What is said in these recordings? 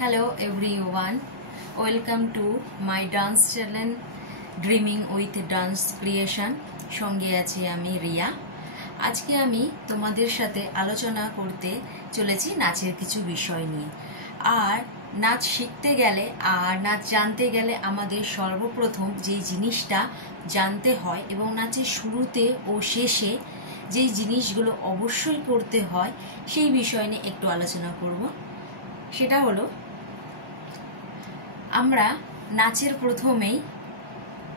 Hello everyone, welcome to my dance channel Dreaming with Dance Creation। সঙ্গে আছি আমি রিয়া। আজকে আমি তোমাদের সাথে আলোচনা করতে চলেছি নাচের কিছু বিষয় নিয়ে। আর নাচ শিখতে গেলে আর নাচ জানতে গেলে আমাদের সর্বপ্রথম যে জিনিসটা জানতে হয় এবং নাচের শুরুতে ও শেষে যেই জিনিসগুলো অবশ্যই করতে হয় সেই বিষয় নিয়ে একটু আলোচনা করব। সেটা হলো আমরা নাচের প্রথমেই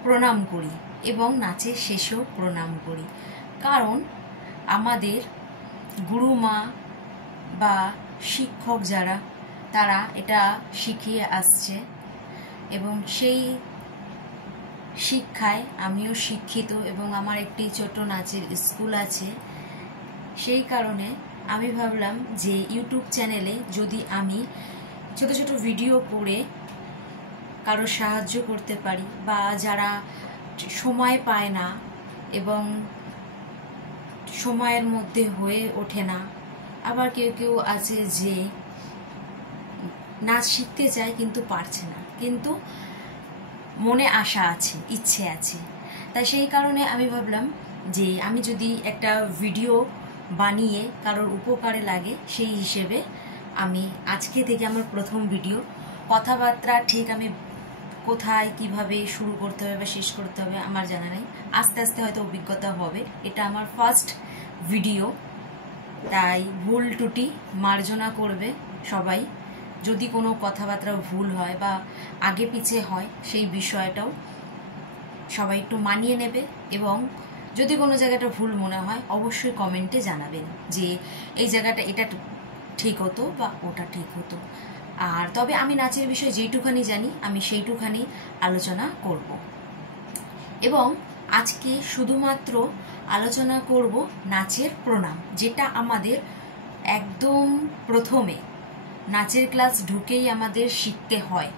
প্রণাম করি এবং নাচের শেষেও প্রণাম করি, কারণ আমাদের গুরুমা বা শিক্ষক যারা তারা এটা শিখিয়ে আসছে এবং সেই শিক্ষায় আমিও শিক্ষিত এবং আমার একটি ছোট নাচের স্কুল আছে। সেই কারণে আমি ভাবলাম যে ইউটিউব চ্যানেলে যদি আমি ছোট ছোট ভিডিও করে কারো সাহায্য করতে পারি বা যারা সময় পায় না এবং সময়ের মধ্যে হয়ে ওঠে না, আবার কেউ কেউ আছে যে নাচ শিখতে চায় কিন্তু পারছে না, কিন্তু মনে আশা আছে, ইচ্ছে আছে। তাই সেই কারণে আমি ভাবলাম যে আমি যদি একটা ভিডিও বানিয়ে কারোর উপকারে লাগে সেই হিসেবে আমি আজকে থেকে আমার প্রথম ভিডিও। কথাবার্তা ঠিক আমি কোথায় কিভাবে শুরু করতে হবে বা শেষ করতে হবে আমার জানা নেই, আস্তে আস্তে হয়তো অভিজ্ঞতা হবে। এটা আমার ফার্স্ট ভিডিও, তাই ভুল ত্রুটি মার্জনা করবে সবাই। যদি কোনো কথাবার্তা ভুল হয় বা আগে পিছে হয় সেই বিষয়টাও সবাই একটু মানিয়ে নেবে এবং যদি কোনো জায়গাটা ভুল মনে হয় অবশ্যই কমেন্টে জানাবেন যে এই জায়গাটা এটা ঠিক হতো বা ওটা ঠিক হতো। আর তবে আমি নাচের বিষয়ে যেটুখানি জানি আমি সেইটুখানি আলোচনা করব এবং আজকে শুধুমাত্র আলোচনা করব নাচের প্রণাম, যেটা আমাদের একদম প্রথমে নাচের ক্লাস ঢুকেই আমাদের শিখতে হয়।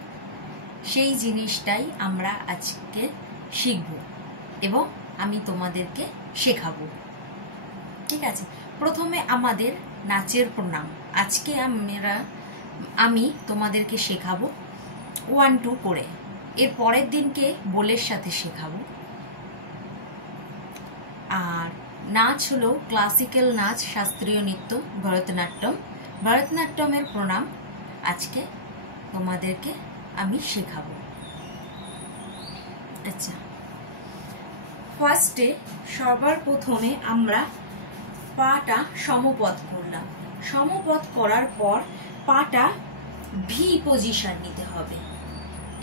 সেই জিনিসটাই আমরা আজকে শিখব এবং আমি তোমাদেরকে শেখাবো। ঠিক আছে, প্রথমে আমাদের নাচের প্রণাম আজকে আমি তোমাদেরকে শেখাবো 1 2 করে। এর পরের দিনকে বোলের সাথে শেখাবো। আর নাচ হলো ক্লাসিক্যাল নাচ, শাস্ত্রীয় নৃত্য, ভরতনাট্যমের প্রণাম আজকে তোমাদেরকে আমি শেখাবো। আচ্ছা, ফার্স্টে সবার প্রথমে আমরা পাটা সমপদ করলাম। সমপদ করার পর পাটা ভি পজিশন নিতে হবে।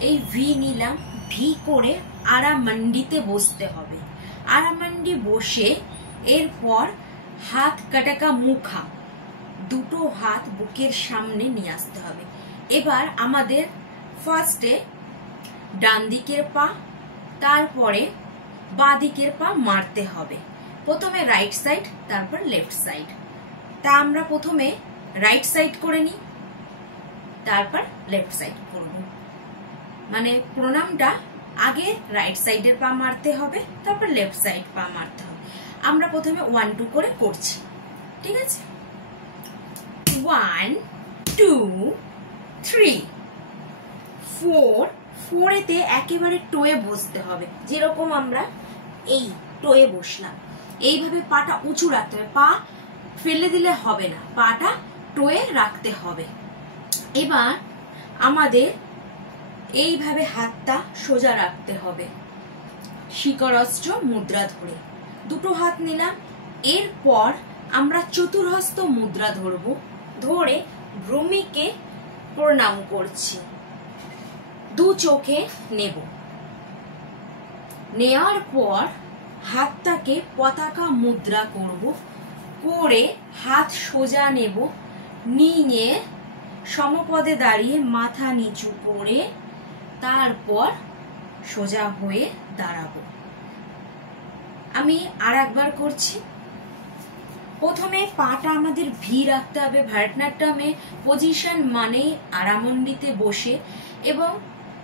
এই ভি নিলাম, ভি করে আড়ামান্ডিতে বসতে হবে। আড়ামান্ডি বসে এরপর হাত কাটাকা মুখা, দুটো হাত বুকের সামনে নিয়ে আসতে হবে। এবার আমাদের ফার্স্টে ডান দিকের পা, তারপরে বাঁ দিকের পা মারতে হবে। প্রথমে রাইট সাইড, তারপর লেফট সাইড। তা আমরা প্রথমে রাইট সাইড করে নিই, তারপর লেফট সাইড করব। মানে প্রণামটা আগে রাইট সাইডের পা মারতে হবে, তারপর লেফট সাইড পা মারতে হবে। আমরা প্রথমে 1 2 করে করছি, ঠিক আছে? 1 2 3 4। 4 একেবারে টোয়ে বসতে হবে, যেরকম আমরা এই টোয়ে বসলাম। এইভাবে পাটা উঁচু রাখতে হবে, পা ফেলে দিলে হবে না, পাটা টোয়ে রাখতে হবে। এবার আমাদের এইভাবে হাতটা সোজা রাখতে হবে, শিকরস্ত্র মুদ্রা ধরে। দুটো হাত নিলাম, এরপর আমরা চতুর্হস্ত মুদ্রা ধরব, ধরে ভূমিকে প্রণাম করছি। দু চোখে নেব, নেওয়ার পর হাতটাকে পতাকা মুদ্রা করব, করে হাত সোজা নেব, নিয়ে সমপদে দাঁড়িয়ে মাথা নিচু করে তারপর সোজা হয়ে দাঁড়াবো। আমি আর একবার করছি। প্রথমে পাটা আমাদের ভি রাখতে হবে। ভরতনাট্যমে পজিশন মানে আড়ামন্ডিতে বসে, এবং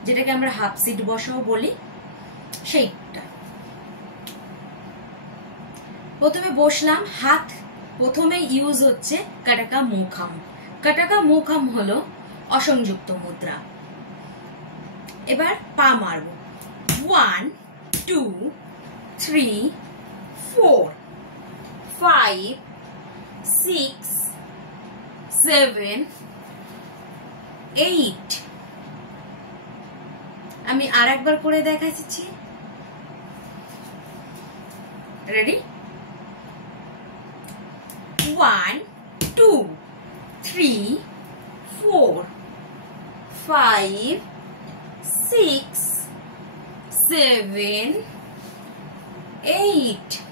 যেটাকে আমরা হাফ সিট বসাও বলি, সেইটা। প্রথমে বসলাম, হাত প্রথমে ইউজ হচ্ছে কাটাকা মুখাম। কাটাকা মুখাম হলো অসংযুক্ত মুদ্রা। এবার পা মারব। 1 2 3 4 5 6 7 8। আমি আর একবার করে দেখাচ্ছি। রেডি? 1 2 3 4 5 6 7 8